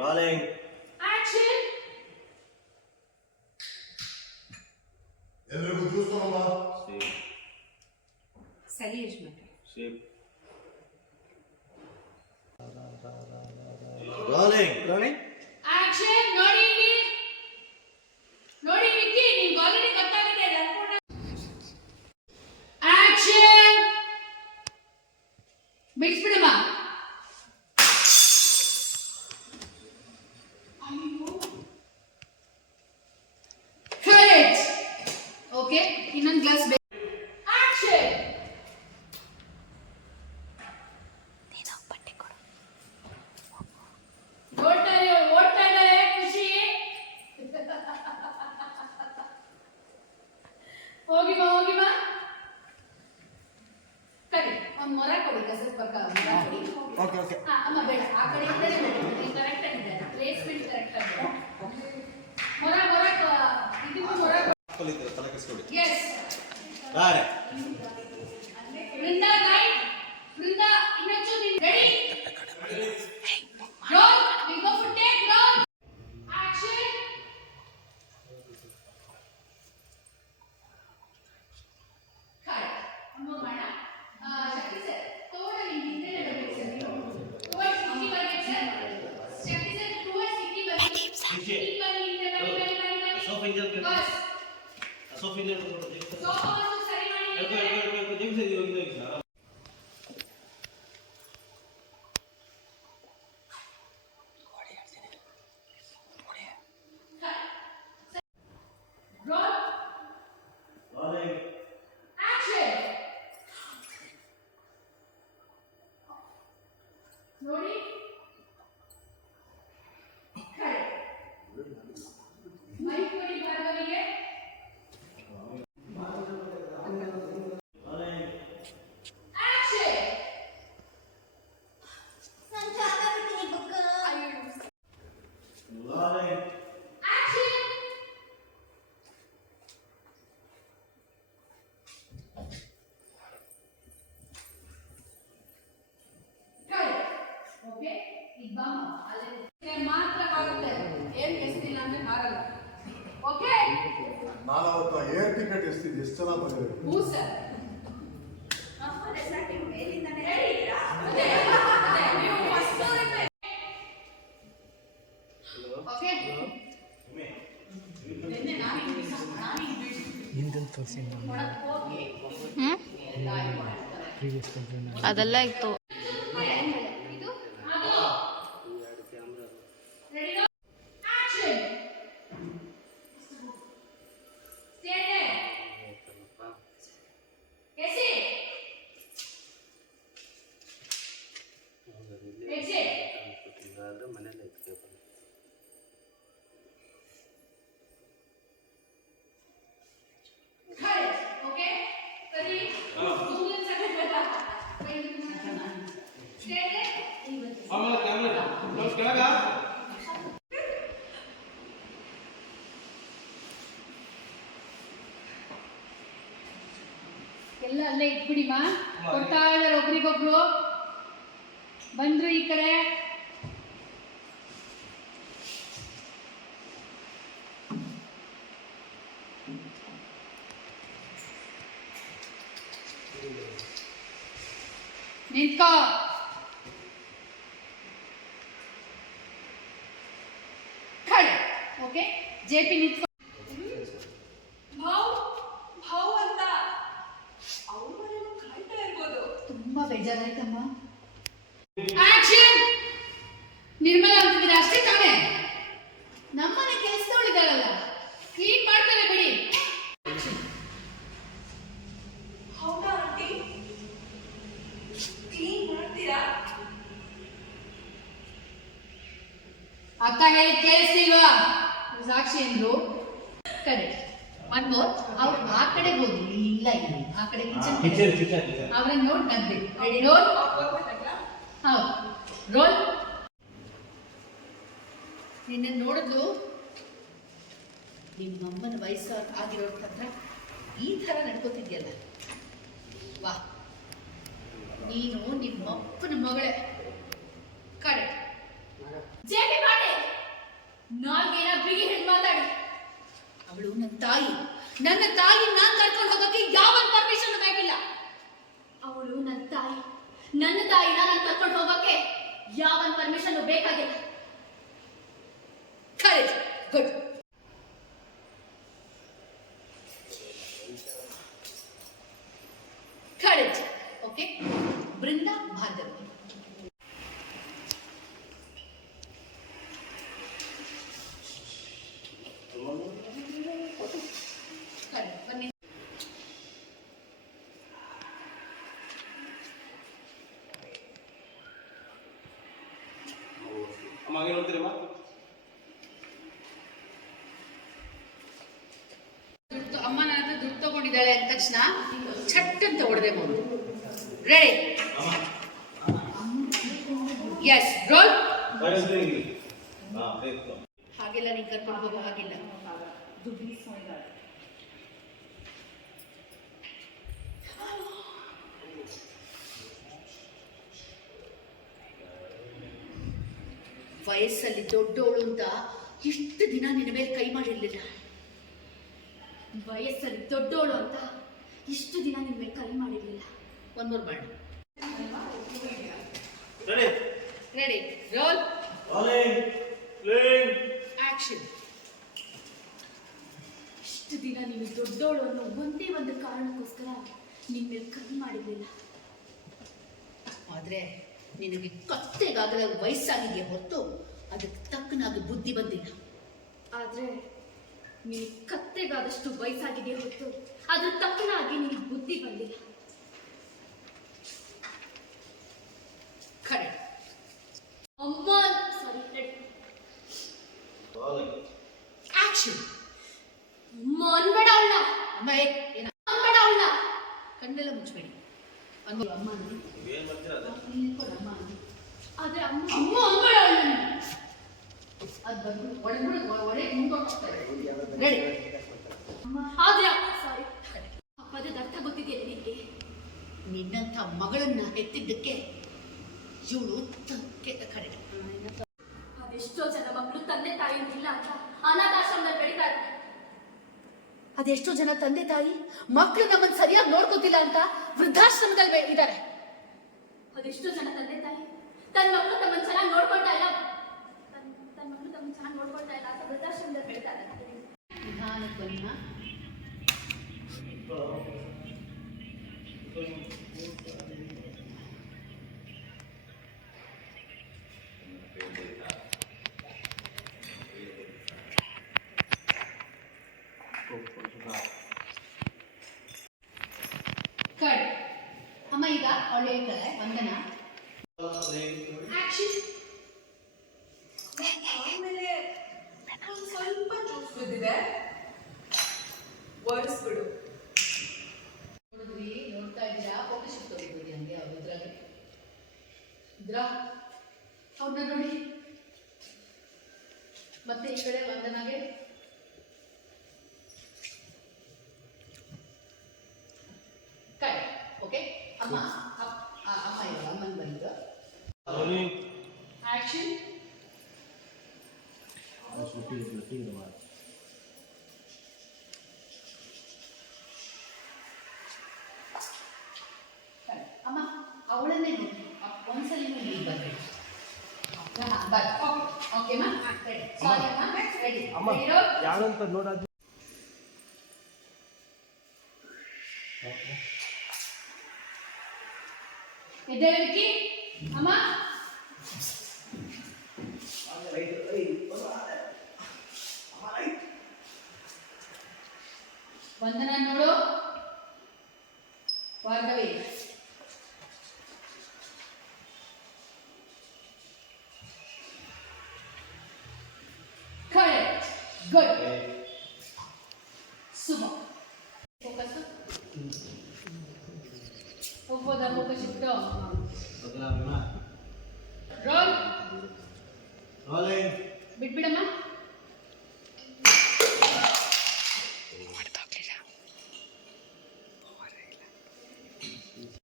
Rolling. Action! ಎಲ್ರಿಗೂ juice ತಗೊಂಬ Sip. ಸರಿ ಯಜಮಾನ್ರೆ Sip. Rolling. ರೋಲಿಂಗ್ ಆಕ್ಷನ್ ನೋಡಿ ಇಲ್ಲಿ ನೋಡಿ ವಿಕ್ಕಿ ನಿಮ್ಗೆ ಆಲ್ರೆಡಿ ಗೊತ್ತಾಗಿದೆ ಅದು ಅನ್ಕೊಂಡ ಆಕ್ಷನ್ ಬಿಡಿಸ್ಬಿಡಮ್ಮ ಇನ್ನೊಂದು ಗ್ಲಾಸ್ ಬೇಕು ಹೋಗಿ ಬಾ ಹೋಗಿ ಬಾ. ಕಡಿ ಒಂದು ಮೊರ ಕೊಡಿ ಕಸದ ಪಕ್ಕ ಮೊರ ಕೊಡಿ. Okay okay. ಹಾ, ಅಮ್ಮ ಬೇಡ. ಆ ಕಡೆ ಇದ್ದರೆ ಕರೆಕ್ಟ್ ಆಗಿದೆ. ಪ್ಲೇಸ್ಮೆಂಟ್ ಕರೆಕ್ಟ್ ಆಗಿದೆ. ಮೊರ ಮೊರ Got Brinda, right? Brinda, in a ready? Roll, we go for 10, roll. Action. Cut. One more, madam. Uh, Shakti sir, total in the middle of the Towards 50 bucket, sir. Shakti sir, towards 50 bucket. Keep bucket in the middle, middle, middle, middle. First. Soap in the middle. Soap in the middle. ఎక్కడ ఎక్కడ ఎక్కడ దిగుతుంది ఉంది sir ನಾನು ಅವತ್ತು air ticket ಎಷ್ಟಿದೆ? ಎಷ್ಟು ಜನ ಬಂದಿದೆ ಸರ್ ಅದೇ, ಅದೇ, ಅಲ್ಲೇ ಇಟ್ಬಿಡಿ ಮಾ ಕೊಡ್ತಾ ಇದಾರೆ ಒಬ್ರಿಗೊಬ್ರು ಬಂದ್ರು ಈ ಕಡೆ ನಿಂತ್ಕೋ ಖಡೆ ಓಕೆ ಜೆ ಪಿ ನಿಂತ್ಕೋ ಅವ್ರನ್ನ ನೋಡಿ ನಗ್ಬೇಕು ರೆಡಿ ರೋಲ್ ನಿನ್ನ ವಯಸ್ಸು ಆಗಿರೋ ಹತ್ರ ಈ ಥರ ನಡ್ಕೋತಿದ್ಯಲ್ಲ. ವಾ. ನೀನು ನಿಮ್ಮಪ್ಪನ ಮಗಳೇ. ಕಡೆ. ಜೇಬಿ ಮಾಡಿ. ನಾಲ್ಗೇನ ಬಿಗಿ ಹೆಣ್ ಮಾತಾಡಿ. ಅವಳು ನನ್ನ ತಾಯಿ. ನನ್ನ ತಾಯಿ ನಾನ್ ಕರ್ಕೊಂಡು ಹೋಗಕ್ಕೆ ಯಾವ ಪರ್ಮಿಷನ್ ಬೇಕಿಲ್ಲ ಅವಳು ನನ್ನ ತಾಯಿ ನನ್ನ ತಾಯಿನ ನಾನು ಕರ್ಕೊಂಡು ಹೋಗೋಕೆ ಯಾವ ಪರ್ಮಿಷನ್ ಬೇಕಾಗಿಲ್ಲ. Correct good correct okay Brinda Bhargavi correct ಬನ್ನಿ ಹಾಗೆ ನೋಡ್ತೀರಮ್ಮ ದುಡ್ಡು ಅಮ್ಮ ನನ್ನ ಹತ್ರ ದುಡ್ಡು ತಗೊಂಡಿದ್ದಾಳೆ ಅಂದ ತಕ್ಷಣ ಛಟ್ ಅಂತ ಹೊಡೆದೆ ಮಗು. ರೆಡಿ ಎಸ್ ರೋಲ್ ಹಾಗೆಲ್ಲ ನೀನು ಕರ್ಕೊಂಡು ಹೋಗೋ ಹಾಗಿಲ್ಲ. ವಯಸ್ಸಲ್ಲಿ ದೊಡ್ಡವಳು ಅಂತ ಇಷ್ಟು ದಿನ ನಿನ್ನ ಮೇಲೆ ಕೈ ಮಾಡಿರ್ಲಿಲ್ಲ. ವಯಸ್ಸಲ್ಲಿ ದೊಡ್ಡವಳು ಅಂತ ಇಷ್ಟು ದಿನ ನಿನ್ನ ಮೇಲೆ ಕೈ ಮಾಡಿರ್ಲಿಲ್ಲ. ಒಂದ್ ಮೂರು ಮಾಡು ರೆಡಿ ರೆಡಿ ರೋಲ್ ಆಕ್ಷನ್ ಇಷ್ಟು ದಿನ ನೀನು ದೊಡ್ಡವಳು ಅನ್ನೋ ಒಂದೇ ಒಂದು ಕಾರಣಕ್ಕೋಸ್ಕರ ನಿನ್ನ ಮೇಲೆ ಕೈ ಮಾಡಿರಲಿಲ್ಲ. ಆದರೆ ನಿನಗೆ ಕತ್ತೆಗಾಗಲೇ ವಯಸ್ಸಾಗಿದೆಯೇ ಹೊರತು ಅದಕ್ಕೆ ತಕ್ಕನಾಗಿ ಬುದ್ಧಿ ಬಂದಿಲ್ಲ. ಆದರೆ ನೀನು ಕತ್ತೆಗಾದಷ್ಟು ವಯಸ್ಸಾಗಿದೆ ಹೊರತು ಅದ್ರ ತಕ್ಕನಾಗಿ ನಿನಗೆ ಬುದ್ಧಿ ಬಂದಿಲ್ಲ. ಕರೆ. ಅಮ್ಮ ಸಾರಿ ಆಕ್ಷನ್. ಅಮ್ಮ ಅನ್ಬೇಡ ಅವಳ. ಅಮ್ಮ ಏನ? ಅನ್ಬೇಡ ಅವಳ. ಕಣ್ಣೆಲ್ಲ ಮುಚ್ಚಬೇಡಿ ಆದ್ರೆ ಅಮ್ಮ ಅಮ್ಮ ಅದು ಮುಂದೋಟ್ ಹೋಗ್ತಾರೆ ರೆಡಿ ಆದ್ರೆ ಸಾರಿ ಪದದ ಅರ್ಥ ಗೊತ್ತಿದೆಯಲ್ಲ ನಿನಗೆ. ನಿನ್ನಂಥ ಮಗಳನ್ನ ಹೆತ್ತಿದ್ದಕ್ಕೆ ಇವಳು ಕೆಟ್ಟ ಕರೆ ಅದೆಷ್ಟೋ ಜನ ಮಕ್ಕಳು ತಂದೆ ತಾಯಿ ಇಲ್ಲ ಅಂತ ಅನಾಥಾಶ್ರಮದಲ್ಲಿ ಬೆಳೀತಾ ಇದ್ದಾರೆ ಅದೆಷ್ಟೋ ಜನ ತಂದೆ ತಾಯಿ ಮಕ್ಕಳು ನಮ್ಮನ್ನು ಸರಿಯಾಗಿ ನೋಡ್ಕೋತಿಲ್ಲ ಅಂತ ವೃದ್ಧಾಶ್ರಮದಲ್ಲಿ ಇದ್ದಾರೆ. ಅದೆಷ್ಟೋ ಜನ ತಂದೆ ತಾಯಿ? ತನ್ನ ಮಕ್ಕಳು ತಮ್ಮನ್ನು ಚೆನ್ನಾಗಿ ನೋಡ್ಕೊಳ್ತಾ ಇಲ್ಲ ತನ್ನ ತನ್ನ ಮಕ್ಕಳು ತಮ್ಮನ್ನು ಚೆನ್ನಾಗಿ ನೋಡ್ಕೊಳ್ತಾ ಇಲ್ಲ ಅಂತ ವೃದ್ಧಾಶ್ರಮದಲ್ಲಿ ಬೆಳೀತಾ ಇದ್ದಾರೆ ನಿಧಾನಕ್ಕೆ ಕಡ್ ಅಮ್ಮ ಈಗ ಅವಳು ಹೇಳ್ತಾರೆ ವಂದನ. ಆಕ್ಷನ್ ಆಮೇಲೆ ಸ್ವಲ್ಪ ಜ್ಯೂಸ್ ಬಿದ್ದಿದೆ. ಒರೆಸ್ಬಿಡು. ನೋಡಿದ್ರಿ ನೋಡ್ತಾ ಇದ್ದೀರಾ? ಫೋಟೋ ಶೂಟ್ ತಗೊಂಡಿದ್ರಿ ಹಂಗೆ ಅವ್ರ ಇದ್ರಾಗೆ ಇದ್ರ? ಅವ್ರನ್ನ ನೋಡಿ. ಮತ್ತೆ ಈ ಕಡೆ ವಂದನಾಗೆ ಕೈ ಓಕೆ ಅಮ್ಮ ಅಪ್- ಆ, ಅಮ್ಮ ಇವಾಗ ಅಮ್ಮನ ಬಂದು ರೋಲಿಂಗ್ ಆಕ್ಷನ್ ಅಮ್ಮ ಅವಳನ್ನೇ ನೋಡಿ ಅಪ್- ಒಂದ್ಸಲಿ ನೀವು ಇಲ್ಲಿ ಬರ್ಬೇಕು ಬರ್. ಓಕೆ ರೆಡಿ ಸಾರಿ ಅಮ್ಮ. ರೆಡಿ ಯಾರಂತ ನೋಡೋದು ಎದ್ದೇಳಲಿಕ್ಕೆ ಅಮ್ಮ? ವಂದನ ನೋಡು. ಹೋಗ್ಬೋದಾ ಮುಖ ಬದಲಾವಣೆ ರೋಲ್ ರೋಲಿಂಗ್ ಬಿಟ್ಬಿಡಮ್ಮ.